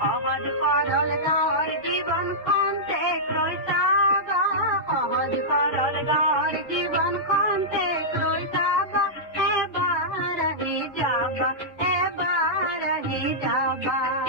সহজ সৰল গাঁৱৰ জীৱনখন শেষ লৈ চাবা, সহজ সৰল গাঁৱৰ জীৱনখন শেষ লৈ চাবা, এবাৰ আহি যাবা, এবাৰ আহি যাবা।